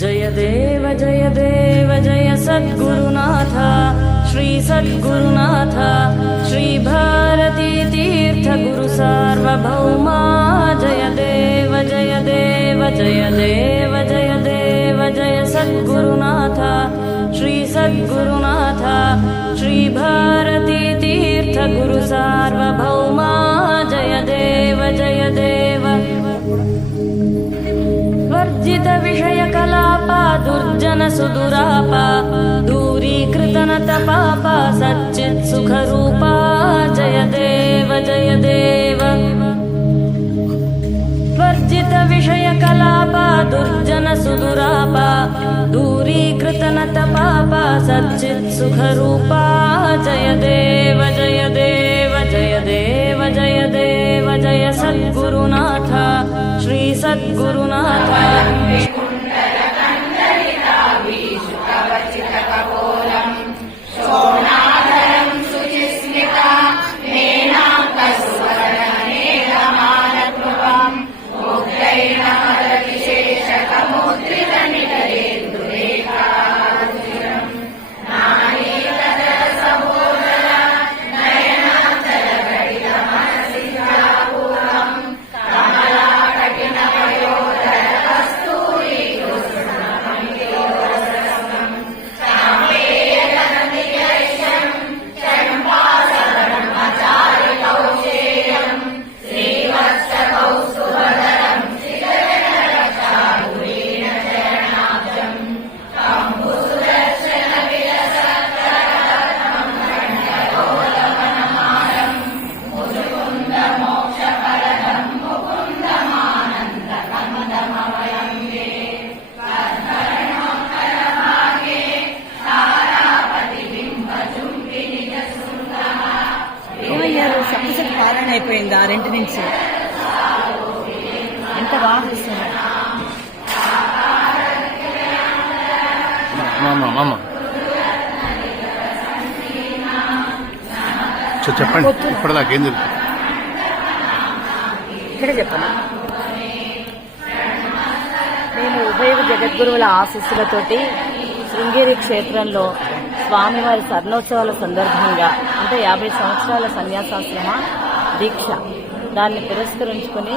जय देव जय देव जय सद्गुरुनाथ। श्री सद्गुरुनाथ श्री भारती तीर्थ गुरु सार्वभौमा। जय देव जय देव जय देव जय देव जय सद्गुरुनाथ। श्री सद्गुरुनाथ श्री भारती सुदुराप दूरीकृतनतपाप सच्चित् सुखरूपा जय देव जय देव। वर्जित विषयकलाप दुर्जन सुदुराप दूरीकृतनतपाप सच्चित् सुखरूपा जय देव సమస్యకు పాలన అయిపోయింది ఆ రెంటి నుంచి. ఎంత బాగా చేస్తున్నారు చెప్పండి. ఇప్పటిదాకా ఏం జరుగుతుంది ఇక్కడే చెప్పనా? నేను ఉభయ జగద్గురువుల ఆశీస్సులతోటి శృంగేరి క్షేత్రంలో స్వామివారి స్వర్ణోత్సవాల సందర్భంగా అంటే యాభై సంవత్సరాల సన్యాసాశ్రమ దీక్ష. దాన్ని పురస్కరించుకుని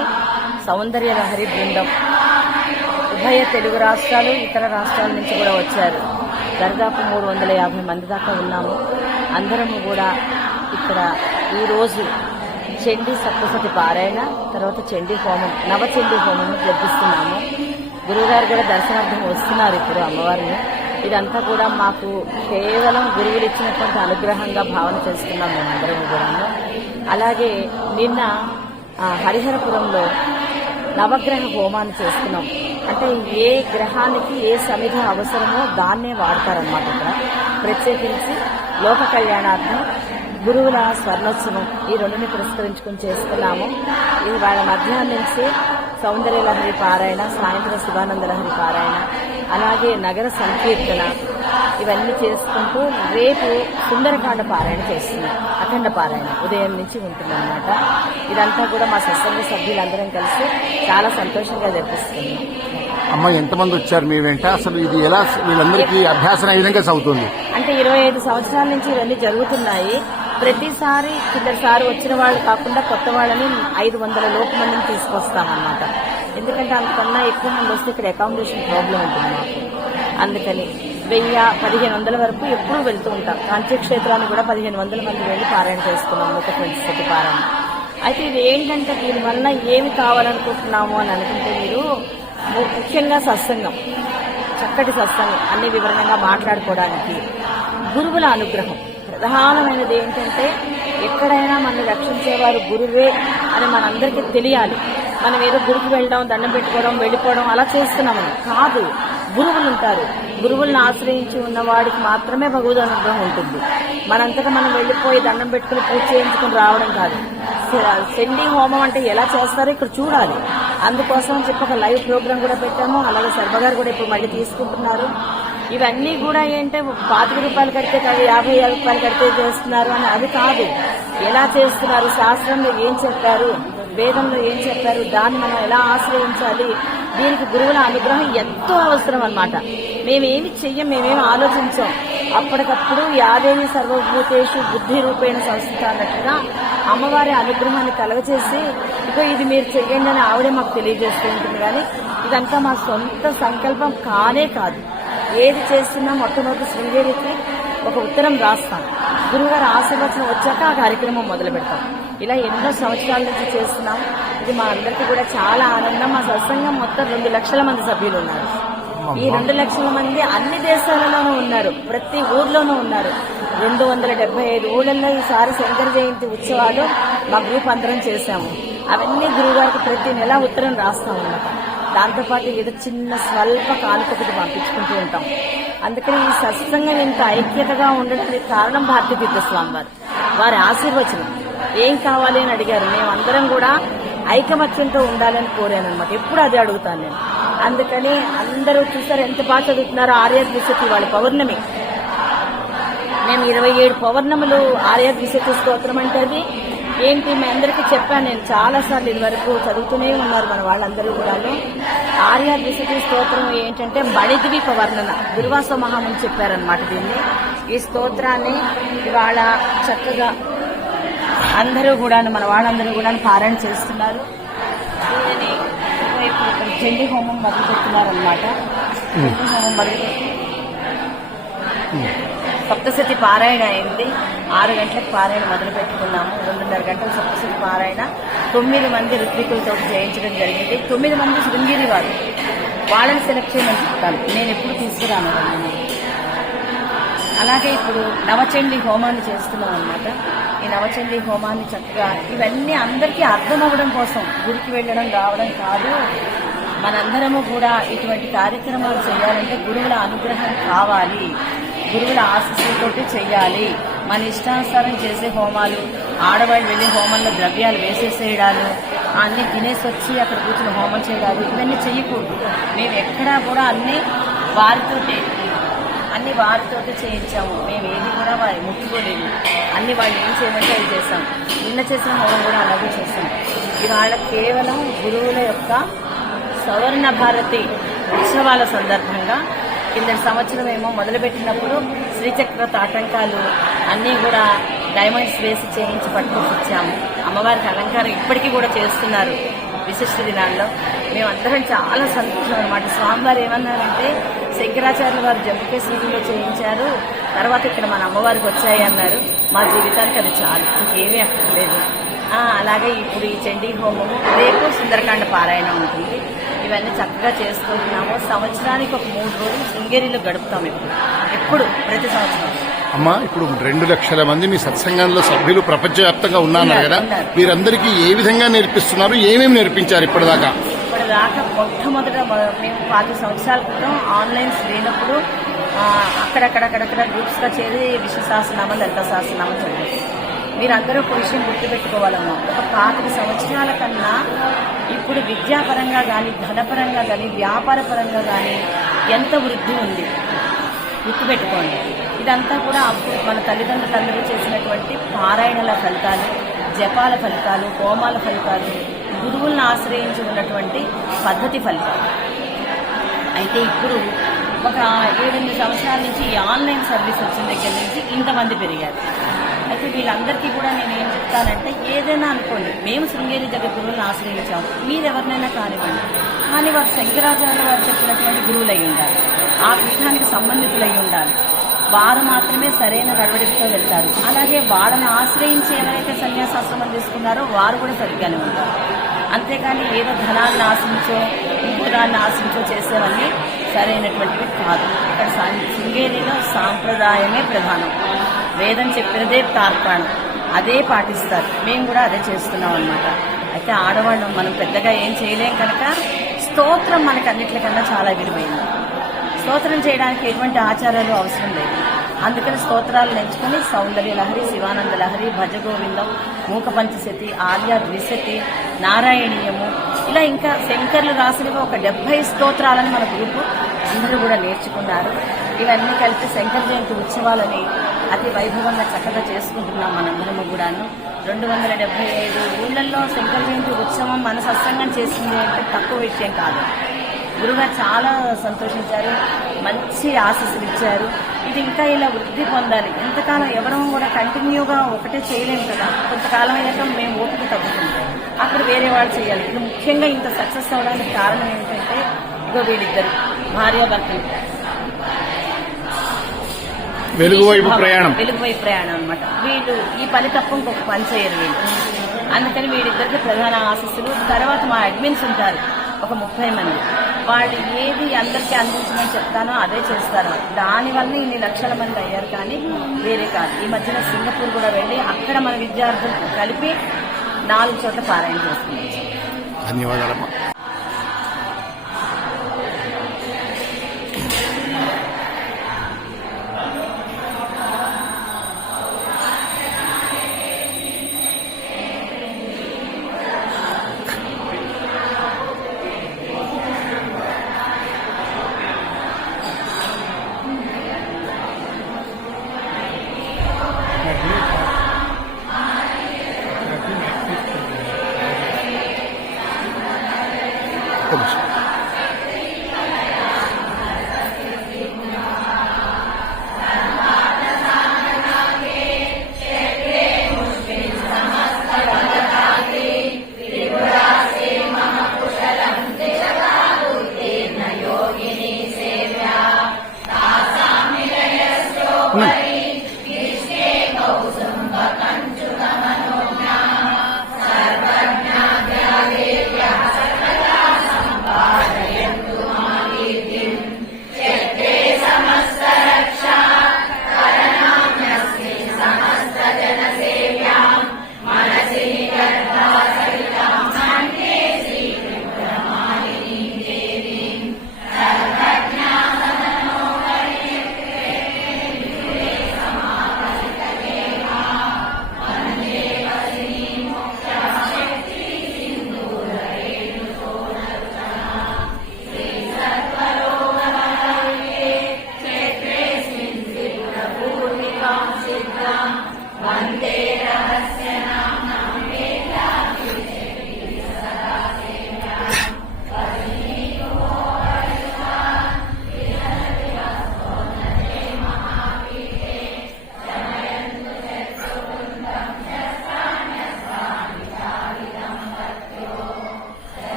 సౌందర్య లహరి బృందం. ఉభయ తెలుగు రాష్ట్రాలు ఇతర రాష్ట్రాల నుంచి కూడా వచ్చారు. దరిదాపు మూడు వందల యాభై మంది దాకా ఉన్నాము. అందరము కూడా ఇక్కడ ఈరోజు చండీ సప్తసతి పారాయణ తర్వాత చండీ హోమం నవచండీ హోమం జరిపిస్తున్నాము గురువుగారు కూడా దర్శనార్థం వస్తున్నారు ఇప్పుడు అమ్మవారిని. ఇదంతా కూడా మాకు కేవలం గురువులు ఇచ్చినటువంటి అనుగ్రహంగా భావన చేస్తున్నాం మేమందరం కూడా అలాగే నిన్న హరిహరపురంలో నవగ్రహ హోమాన్ని చేస్తున్నాం. అంటే ఏ గ్రహానికి ఏ సమిధ అవసరమో దాన్నే వాడతారన్నమాట ఇక్కడ. ప్రత్యేకించి లోక కళ్యాణార్థం గురువుల స్వర్ణోత్సవం ఈ రెండుని పురస్కరించుకుని చేసుకున్నాము ఇది వాళ్ళ మధ్యాహ్నం నుంచి సౌందర్య లహరి పారాయణ సాయంత్రం శివానంద లహరి పారాయణ అలాగే నగర సంకీర్తన ఇవన్నీ చేసుకుంటూ రేపు సుందరకాండ పారాయణ చేస్తున్నాం అఖండ పారాయణ ఉదయం నుంచి ఉంటుందన్నమాట. ఇదంతా కూడా మా సత్సంగ సభ్యులందరం కలిసి చాలా సంతోషంగా జరిపిస్తున్నాం అమ్మ ఎంతమంది వచ్చారు మీ వెంట? అసలు ఇది ఎలా వీళ్ళందరికీ అభ్యాసం ఏ విధంగా సాగుతుంది? అంటే ఇరవై ఐదు సంవత్సరాల నుంచి ఇవన్నీ జరుగుతున్నాయి. ప్రతిసారి కిందసారి వచ్చిన వాళ్ళు కాకుండా కొత్త వాళ్ళని ఐదు వందల లోపు మందిని తీసుకొస్తామన్నమాట. ఎందుకంటే అంతకన్నా ఎక్కువ మంది వస్తే ఇక్కడ అకామిడేషన్ ప్రాబ్లం ఉంటుంది మాకు. అందుకని వెయ్యి పదిహేను వందల వరకు ఎప్పుడూ వెళ్తూ ఉంటాం. కాంచక్షేత్రాన్ని కూడా పదిహేను వందల మంది వెళ్ళి పారాయణ చేసుకున్నాం ఒక ఫ్రెండ్స్ తోటి పారాయణ. అయితే ఇది ఏంటంటే దీనివల్ల ఏమి కావాలనుకుంటున్నాము అని అనుకుంటే మీరు ము- ముఖ్యంగా సత్సంగం చక్కటి సత్సంగం అన్ని వివరంగా మాట్లాడుకోవడానికి. గురువుల అనుగ్రహం. ప్రధానమైనది ఏంటంటే ఎక్కడైనా మనల్ని రక్షించేవారు గురువే అని మనందరికీ తెలియాలి. మనం ఏదో గుడికి వెళ్ళడం దండం పెట్టుకోవడం వెళ్ళిపోవడం అలా చేస్తున్నాము కాదు గురువులు ఉంటారు. గురువులను ఆశ్రయించి ఉన్నవాడికి మాత్రమే భగవద్ అనుగ్రహం ఉంటుంది. మనంతటా మనం వెళ్ళిపోయి దండం పెట్టుకుని పూజ చేయించుకుని రావడం కాదు. సెండింగ్ హోమం అంటే ఎలా చేస్తారో ఇక్కడ చూడాలి. అందుకోసం చెప్పి ఒక లైవ్ ప్రోగ్రామ్ కూడా పెట్టాము. అలాగే సర్వగారు కూడా ఇప్పుడు మళ్ళీ తీసుకుంటున్నారు. ఇవన్నీ కూడా ఏంటంటే పాతిక రూపాయలు కడితే కాదు యాభై రూపాయలు కడితే చేస్తున్నారు అని. అది కాదు. ఎలా చేస్తున్నారు? శాస్త్రంలో ఏం చెప్పారు? వేదంలో ఏం చెప్పారు? దాన్ని మనం ఎలా ఆశ్రయించాలి? దీనికి గురువుల అనుగ్రహం ఎంతో అవసరం అనమాట మేమేమి చెయ్యం మేమేమి ఆలోచించాం. అప్పటికప్పుడు యాదేవి సర్వభూతేషు బుద్ధి రూపేణ సంస్థ అన్నట్టుగా అమ్మవారి అనుగ్రహాన్ని కలగచేసి ఇక ఇది మీరు చెయ్యండి అని ఆవిడే మాకు తెలియజేస్తూ ఉంటుంది. కానీ ఇదంతా మా సొంత సంకల్పం కానే కాదు. ఏది చేస్తున్నా మొట్టమొదటి శృంగేరికి ఒక ఉత్తరం రాస్తాను. గురువుగారు ఆశీర్వచనం వచ్చాక ఆ కార్యక్రమం మొదలు పెడతాం. ఇలా ఎన్నో సంవత్సరాల నుంచి చేస్తున్నాం. ఇది మా అందరికీ కూడా చాలా ఆనందం. మా సత్సంగం మొత్తం రెండు లక్షల మంది సభ్యులు ఉన్నారు. ఈ రెండు లక్షల మంది అన్ని దేశాలలోనూ ఉన్నారు. ప్రతి ఊర్లోనూ ఉన్నారు. రెండు వందల డెబ్బై ఐదు ఊళ్ళల్లో ఈసారి శంకర జయంతి ఉత్సవాలు మా గ్రూప్ అందరం చేశాము. అవన్నీ గురువుగారికి ప్రతి నెల ఉత్తరం రాస్తాం అన్నమాట దాంతోపాటు ఏదో చిన్న స్వల్ప కానుకొకటి పంపించుకుంటూ ఉంటాం. అందుకని ఈ సత్సంగం ఇంత ఐక్యతగా ఉండడానికి కారణం భారతీ తీర్థస్వామి వారు వారి ఆశీర్వచనం. ఏం కావాలి అని అడిగారు. మేమందరం కూడా ఐకమత్యంతో ఉండాలని కోరానమాట ఎప్పుడు అది అడుగుతాను నేను. అందుకని అందరూ చూసారు ఎంత బాగా చదువుతున్నారో ఆర్య ద్విశతి వాళ్ళ పౌర్ణమి. మేము ఇరవై ఏడు పౌర్ణములు ఆర్య ద్విశతి స్తోత్రం అంటే అది ఏంటి మీ అందరికీ చెప్పాను నేను చాలా సార్లు ఇదివరకు చదువుతూనే ఉన్నారు మన వాళ్ళందరూ కూడా ఆర్య ద్విశతి స్తోత్రం ఏంటంటే మణిద్వీప వర్ణన దుర్వాస మహాముని చెప్పారనమాట దీన్ని. ఈ స్తోత్రాన్ని ఇవాళ చక్కగా అందరూ కూడా మన వాళ్ళందరూ కూడా పారాయణ చేస్తున్నారు. దీనిని హోమం మొదలు పెడుతున్నారనమాట హోమం మొదలు సప్తశతి పారాయణ అయింది. ఆరు గంటలకు పారాయణ మొదలు పెట్టుకున్నాము తొమ్మిదిన్నర గంటల సప్తశతి పారాయణ. తొమ్మిది మంది ఋత్వికులతో చేయించడం జరిగింది. తొమ్మిది మంది శృంగిరి వారు. వాళ్ళని సెలెక్ట్ చేయమని చెప్తాను. నేను ఎప్పుడు తీసుకురాను అలాగే ఇప్పుడు నవచండి హోమాన్ని చేస్తున్నాం అనమాట ఈ నవచండి హోమాన్ని చక్కగా ఇవన్నీ అందరికీ అర్థం అవ్వడం కోసం గుడికి వెళ్ళడం రావడం కాదు. మనందరము కూడా ఇటువంటి కార్యక్రమాలు చేయాలంటే గురువుల అనుగ్రహం కావాలి. గురువుల ఆశీస్సులతోటి చెయ్యాలి మన ఇష్టానుసారం చేసే హోమాలు ఆడవాళ్ళు వెళ్ళి హోమంలో ద్రవ్యాలు వేసేసేయడాలు అన్నీ తినేసి వచ్చి అక్కడ కూర్చుని హోమం చేయడాలు ఇవన్నీ చేయకూడదు మేము ఎక్కడా కూడా అన్నీ వారితోటే అన్ని వారితోటి చేయించాము. మేము ఏది కూడా వారి ముట్టుకోలేదు. అన్ని వాళ్ళు ఏం చేయమంటే అది చేస్తాం. నిన్న చేసిన హోమం కూడా అలాగే చేస్తాం. ఇవాళ కేవలం గురువుల యొక్క సవర్ణ భారతి ఉత్సవాల సందర్భంగా కిందటి సంవత్సరం ఏమో మొదలుపెట్టినప్పుడు శ్రీచక్ర తాటంకాలు అన్నీ కూడా డైమండ్స్ వేసి చేయించి పట్టుకొచ్చాము అమ్మవారికి అలంకారం ఇప్పటికీ కూడా చేస్తున్నారు విశిష్ట దినాల్లో. మేమందరం చాలా సంతోషం అనమాట స్వామివారు ఏమన్నారంటే శంకరాచార్య వారు జమ్మకేశ్వరిలో చేయించారు తర్వాత ఇక్కడ మన అమ్మవారికి వచ్చాయి అన్నారు. మా జీవితానికి అది చాలు ఇంకేమీ అక్కర్లేదు. అలాగే ఇప్పుడు ఈ చండీ హోమము రేపు సుందరకాండ పారాయణ ఉంటుంది. ఇవన్నీ చక్కగా చేసుకుంటున్నాము. సంవత్సరానికి ఒక మూడు రోజులు శృంగేరిలో గడుపుతాం ఇప్పుడు. ఎప్పుడు? ప్రతి సంవత్సరం. అమ్మా ఇప్పుడు రెండు లక్షల మంది మీ సత్సంగంలో సభ్యులు ప్రపంచవ్యాప్తంగా ఉన్నారు కదా. వీరందరికీ ఏ విధంగా నేర్పిస్తున్నారు? ఏమేమి నేర్పించారు ఇప్పటిదాకా? ఇప్పటిదాకా మొట్టమొదట మేము పాతి సంవత్సరాల క్రితం ఆన్లైన్స్ లేనప్పుడు అక్కడక్కడక్కడక్కడ గ్రూప్స్గా చేరి విశ్వ సహస్రనామం లలిత సహస్రనామం చదివారు మీరందరూ ఒక విషయం గుర్తుపెట్టుకోవాలమ్మా. ఒక పాతిక సంవత్సరాల కన్నా ఇప్పుడు విద్యాపరంగా కానీ ధనపరంగా కానీ వ్యాపార పరంగా కానీ ఎంత వృద్ధి ఉంది? గుర్తుపెట్టుకోండి. ఇదంతా కూడా అప్పుడు మన తల్లిదండ్రులందరూ చేసినటువంటి పారాయణల ఫలితాలు జపాల ఫలితాలు హోమాల ఫలితాలు గురువులను ఆశ్రయించి ఉన్నటువంటి పద్ధతి ఫలితాలు. అయితే ఇప్పుడు ఒక ఏడెనిమిది సంవత్సరాల నుంచి ఈ ఆన్లైన్ సర్వీస్ వచ్చిన దగ్గర నుంచి ఇంతమంది పెరిగారు. అయితే వీళ్ళందరికీ కూడా నేను ఏం చెప్తానంటే ఏదైనా అనుకోండి మేము శృంగేరి జగద్గురువులను ఆశ్రయించాము మీరెవరినైనా కానివ్వండి. కానీ వారు శంకరాచార్య వారు చెప్పినటువంటి గురువులై ఉండాలి. ఆ పీఠానికి సంబంధితులై ఉండాలి. వారు మాత్రమే సరైన నడవడికతో వెళ్తారు. అలాగే వాళ్ళని ఆశ్రయించి ఎవరైతే సన్యాసాశ్రమం తీసుకున్నారో వారు కూడా సరిగ్గానే ఉంటారు. అంతేకాని ఏదో ధనాన్ని ఆశించో ఇంపురాన్ని ఆశించో చేసేవన్నీ సరైనటువంటివి కాదు. ఇక్కడ శృంగేరిలో సాంప్రదాయమే ప్రధానం. వేదం చెప్పినదే తార్పాణం అదే పాటిస్తారు. మేము కూడా అదే చేస్తున్నాం అన్నమాట. అయితే ఆడవాళ్ళం మనం పెద్దగా ఏం చేయలేం కనుక స్తోత్రం మనకు అన్నిట్లకన్నా చాలా విలువైంది స్తోత్రం చేయడానికి ఎటువంటి ఆచారాలు అవసరం లేదు. అందుకని స్తోత్రాలు నేర్చుకుని సౌందర్య లహరి శివానంద లహరి భజ గోవిందం మూక పంచశతి ఆర్య ద్విశతి నారాయణీయము ఇలా ఇంకా శంకర్లు రాసినవి ఒక డెబ్బై స్తోత్రాలని మన గ్రూపు అందరూ కూడా నేర్చుకున్నారు. ఇవన్నీ కలిపి శంకర జయంతి ఉత్సవాలని అతి వైభవంగా చక్కగా చేసుకుంటున్నాం మనందరము కూడాను. రెండు వందల డెబ్బై ఐదు ఊళ్ళల్లో శంకర జయంతి ఉత్సవం మన సత్సంగం చేసింది అంటే తక్కువ విషయం కాదు. గురుగారు చాలా సంతోషించారు మంచి ఆశీస్సులు ఇచ్చారు ఇది ఇంకా ఇలా వృద్ధి పొందాలి. ఎంతకాలం ఎవరూ కూడా కంటిన్యూగా ఒకటే చేయలేము కదా. కొంతకాలం అయినాక మేము ఓపిక తగ్గుతుంది. అక్కడ వేరే వాళ్ళు చేయాలి. ఇది ముఖ్యంగా ఇంత సక్సెస్ అవడానికి కారణం ఏంటంటే ఇగో వీళ్ళిద్దరు భార్యాభర్తలు. వెలుగు వైపు ప్రయాణం. వెలుగు వైపు ప్రయాణం అనమాట వీళ్ళు ఈ పని తప్ప ఇంకొక పని చేయరు వీళ్ళు. అందుకని వీళ్ళిద్దరికి ప్రధాన ఆశస్సులు. తర్వాత మా అడ్మిన్స్ ఉంటారు ఒక ముప్పై మంది. వాళ్ళు ఏది అందరికీ అందించమని చెప్తానో అదే చేస్తారు. దానివల్ల ఇన్ని లక్షల మంది అయ్యారు కానీ వేరే కాదు. ఈ మధ్యన సింగపూర్ కూడా వెళ్ళి అక్కడ మన విద్యార్థులు కలిపి నాలుగు చోట్ల పారాయణ చేస్తున్నారు. ధన్యవాదాలమ్మా.